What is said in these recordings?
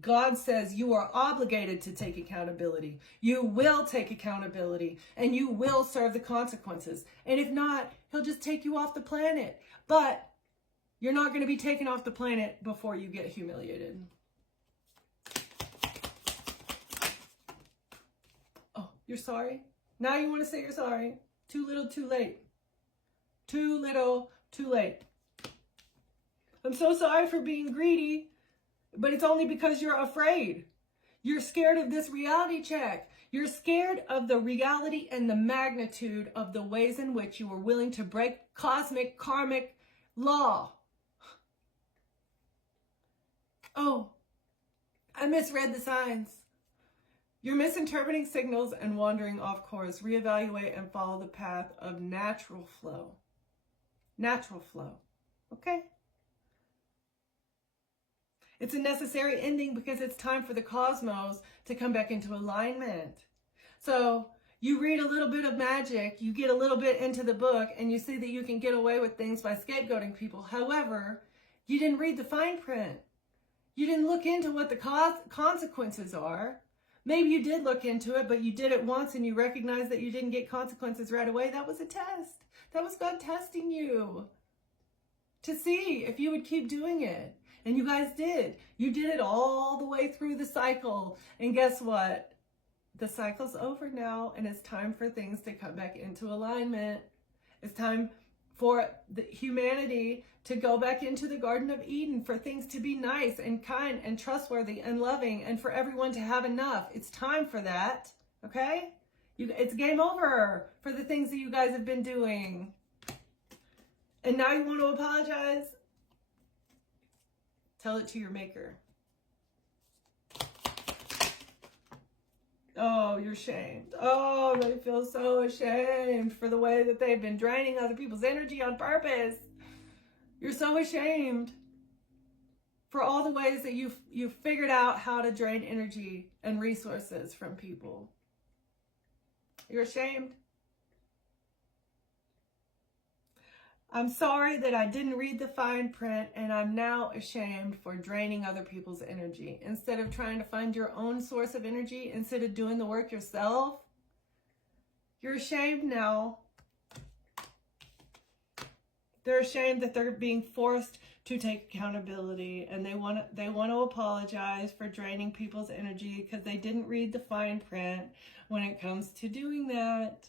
God says you are obligated to take accountability. You will take accountability and you will serve the consequences. And if not, he'll just take you off the planet. But you're not going to be taken off the planet before you get humiliated. Oh, you're sorry? Now you want to say you're sorry? Too little, too late. Too little, too late. I'm so sorry for being greedy. But it's only because you're afraid. You're scared of this reality check. You're scared of the reality and the magnitude of the ways in which you were willing to break cosmic, karmic law. Oh, I misread the signs. You're misinterpreting signals and wandering off course. Reevaluate and follow the path of natural flow. Natural flow. Okay? It's a necessary ending because it's time for the cosmos to come back into alignment. So you read a little bit of magic, you get a little bit into the book, and you see that you can get away with things by scapegoating people. However, you didn't read the fine print. You didn't look into what the consequences are. Maybe you did look into it, but you did it once and you recognized that you didn't get consequences right away. That was a test. That was God testing you to see if you would keep doing it. And you guys did. You did it all the way through the cycle. And guess what? The cycle's over now, and it's time for things to come back into alignment. It's time for the humanity to go back into the Garden of Eden, for things to be nice and kind and trustworthy and loving, and for everyone to have enough. It's time for that, okay? It's game over for the things that you guys have been doing. And now you want to apologize? Tell it to your maker. Oh, you're ashamed. Oh, they feel so ashamed for the way that they've been draining other people's energy on purpose. You're so ashamed for all the ways that you've figured out how to drain energy and resources from people. You're ashamed. I'm sorry that I didn't read the fine print, and I'm now ashamed for draining other people's energy. Instead of trying to find your own source of energy, instead of doing the work yourself, you're ashamed now. They're ashamed that they're being forced to take accountability, and they want to apologize for draining people's energy because they didn't read the fine print when it comes to doing that.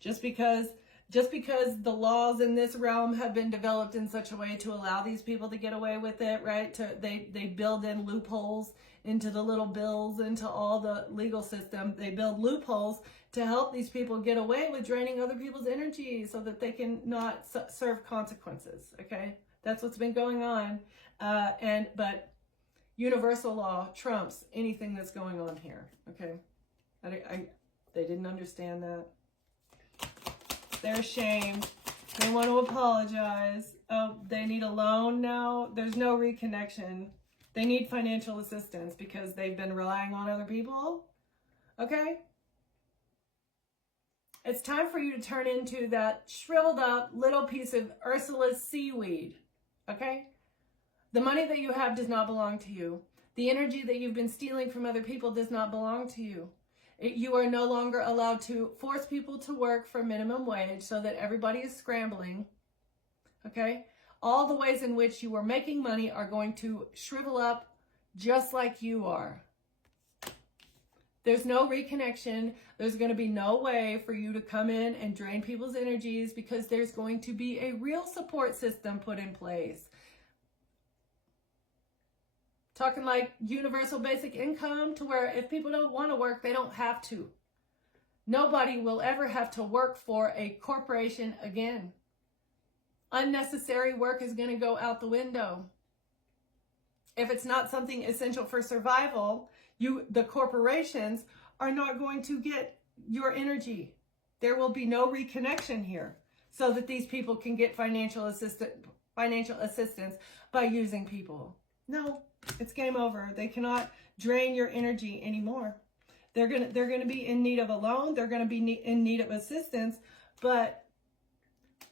Just because the laws in this realm have been developed in such a way to allow these people to get away with it, right? They build in loopholes into the little bills, into all the legal system. They build loopholes to help these people get away with draining other people's energy so that they can not serve consequences, okay? That's what's been going on. But universal law trumps anything that's going on here, okay? They didn't understand that. They're ashamed. They want to apologize. Oh, they need a loan now. There's no reconnection. They need financial assistance because they've been relying on other people. Okay? It's time for you to turn into that shriveled up little piece of Ursula's seaweed. Okay? The money that you have does not belong to you. The energy that you've been stealing from other people does not belong to you. You are no longer allowed to force people to work for minimum wage so that everybody is scrambling. Okay? All the ways in which you were making money are going to shrivel up just like you are. There's no reconnection. There's going to be no way for you to come in and drain people's energies because there's going to be a real support system put in place. Talking like universal basic income, to where if people don't want to work, they don't have to. Nobody will ever have to work for a corporation again. Unnecessary work is going to go out the window. If it's not something essential for survival, the corporations are not going to get your energy. There will be no reconnection here so that these people can get financial assistance by using people. No, it's game over. They cannot drain your energy anymore. They're gonna be in need of a loan. They're gonna be in need of assistance, but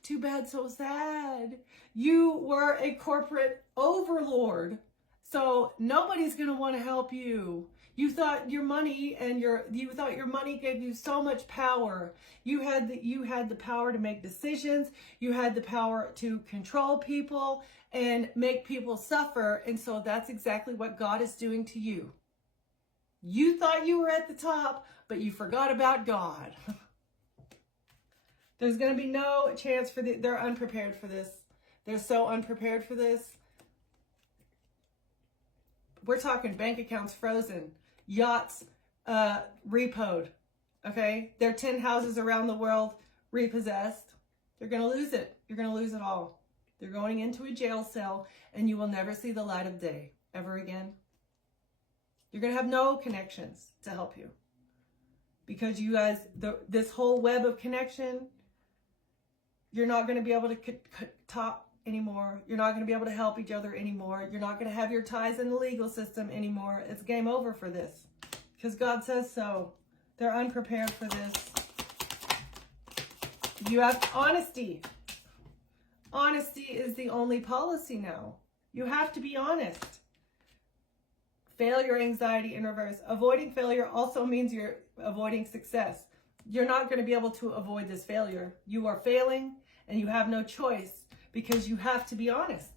too bad, so sad. You were a corporate overlord. So nobody's going to want to help you. You thought your money gave you so much power. You had the power to make decisions. You had the power to control people and make people suffer. And so that's exactly what God is doing to you. You thought you were at the top, but you forgot about God. There's going to be no chance for they're unprepared for this. They're so unprepared for this. We're talking bank accounts frozen, yachts repoed, okay? Their 10 houses around the world repossessed. They're going to lose it. You're going to lose it all. They're going into a jail cell, and you will never see the light of day ever again. You're going to have no connections to help you. Because you guys, this whole web of connection, you're not going to be able to talk anymore. You're not going to be able to help each other anymore. You're not going to have your ties in the legal system anymore. It's game over for this. Because God says so. They're unprepared for this. You have honesty. Honesty is the only policy now. You have to be honest. Failure anxiety in reverse. Avoiding failure also means you're avoiding success. You're not going to be able to avoid this failure. You are failing and you have no choice because you have to be honest.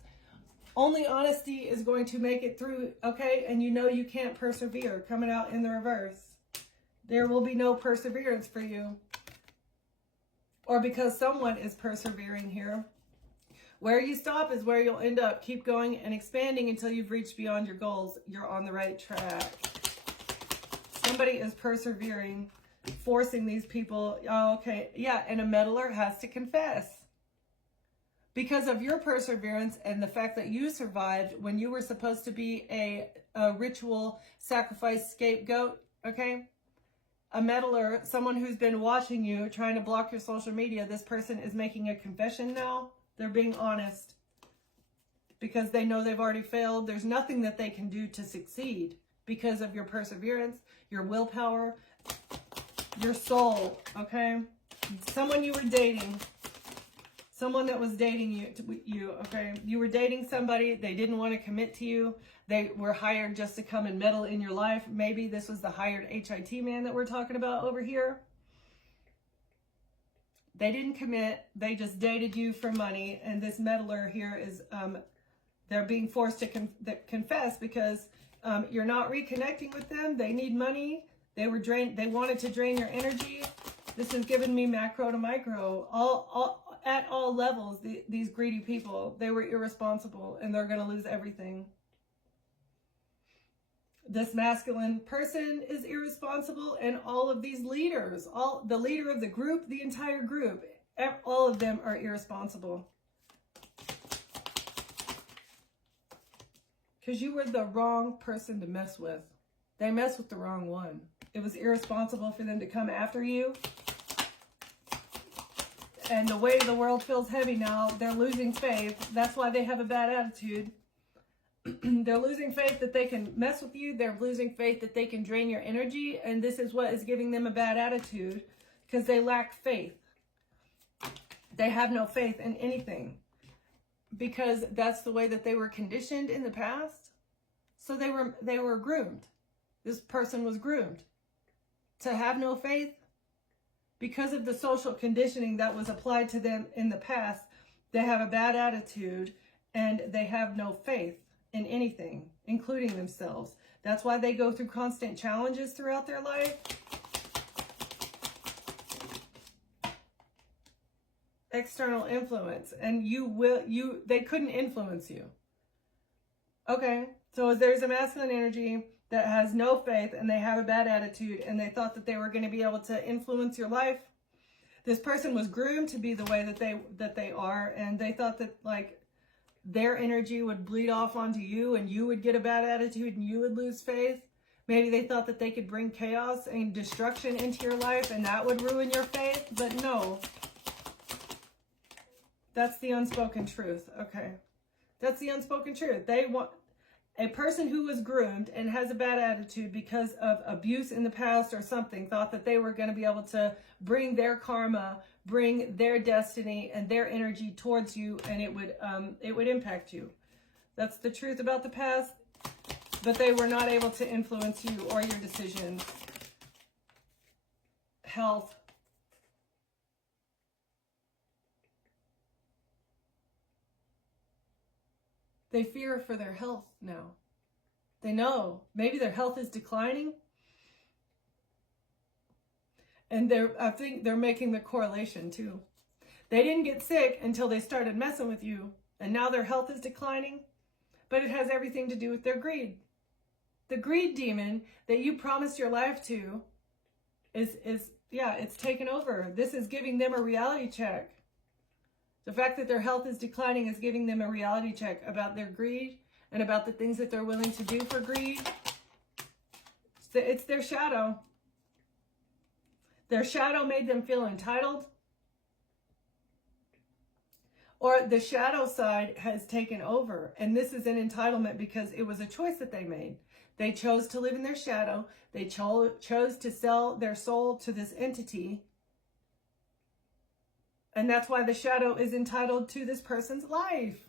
Only honesty is going to make it through, okay? And you know you can't persevere. Coming out in the reverse. There will be no perseverance for you. Or because someone is persevering here. Where you stop is where you'll end up. Keep going and expanding until you've reached beyond your goals. You're on the right track. Somebody is persevering, forcing these people. Oh, okay. Yeah, and a meddler has to confess. Because of your perseverance and the fact that you survived when you were supposed to be a ritual sacrifice scapegoat, okay? A meddler, someone who's been watching you, trying to block your social media, this person is making a confession now. They're being honest because they know they've already failed. There's nothing that they can do to succeed because of your perseverance, your willpower, your soul, okay? Someone you were dating, someone that was dating you, okay? You were dating somebody, they didn't want to commit to you. They were hired just to come and meddle in your life. Maybe this was the hired HIT man that we're talking about over here. They didn't commit. They just dated you for money. And this meddler here is, they're being forced to confess because you're not reconnecting with them. They need money. They wanted to drain your energy. This is giving me macro to micro. At all levels, these greedy people, they were irresponsible and they're going to lose everything. This masculine person is irresponsible, and all of these leaders, the leader of the group, the entire group, all of them are irresponsible. Because you were the wrong person to mess with. They messed with the wrong one. It was irresponsible for them to come after you. And the way the world feels heavy now, they're losing faith. That's why they have a bad attitude. They're losing faith that they can mess with you. They're losing faith that they can drain your energy. And this is what is giving them a bad attitude because they lack faith. They have no faith in anything because that's the way that they were conditioned in the past. So they were groomed. This person was groomed to have no faith because of the social conditioning that was applied to them in the past. They have a bad attitude and they have no faith in anything, including themselves. That's why they go through constant challenges throughout their life. External influence, and they couldn't influence you. Okay, so there's a masculine energy that has no faith and they have a bad attitude and they thought that they were going to be able to influence your life. This person was groomed to be the way that they are, and they thought that like their energy would bleed off onto you and you would get a bad attitude and you would lose faith. Maybe they thought that they could bring chaos and destruction into your life and that would ruin your faith, but no. That's the unspoken truth, okay? That's the unspoken truth. They want a person who was groomed and has a bad attitude because of abuse in the past or something, thought that they were going to be able to bring their karma, bring their destiny and their energy towards you, and it would impact you. That's the truth about the past. but they were not able to influence you or your decisions. Health. They fear for their health now. They know maybe their health is declining. And I think they're making the correlation too. They didn't get sick until they started messing with you. And now their health is declining. But it has everything to do with their greed. The greed demon that you promised your life to it's taken over. This is giving them a reality check. The fact that their health is declining is giving them a reality check about their greed and about the things that they're willing to do for greed. It's their shadow. Their shadow made them feel entitled. Or the shadow side has taken over. And this is an entitlement because it was a choice that they made. They chose to live in their shadow. They chose to sell their soul to this entity. And that's why the shadow is entitled to this person's life.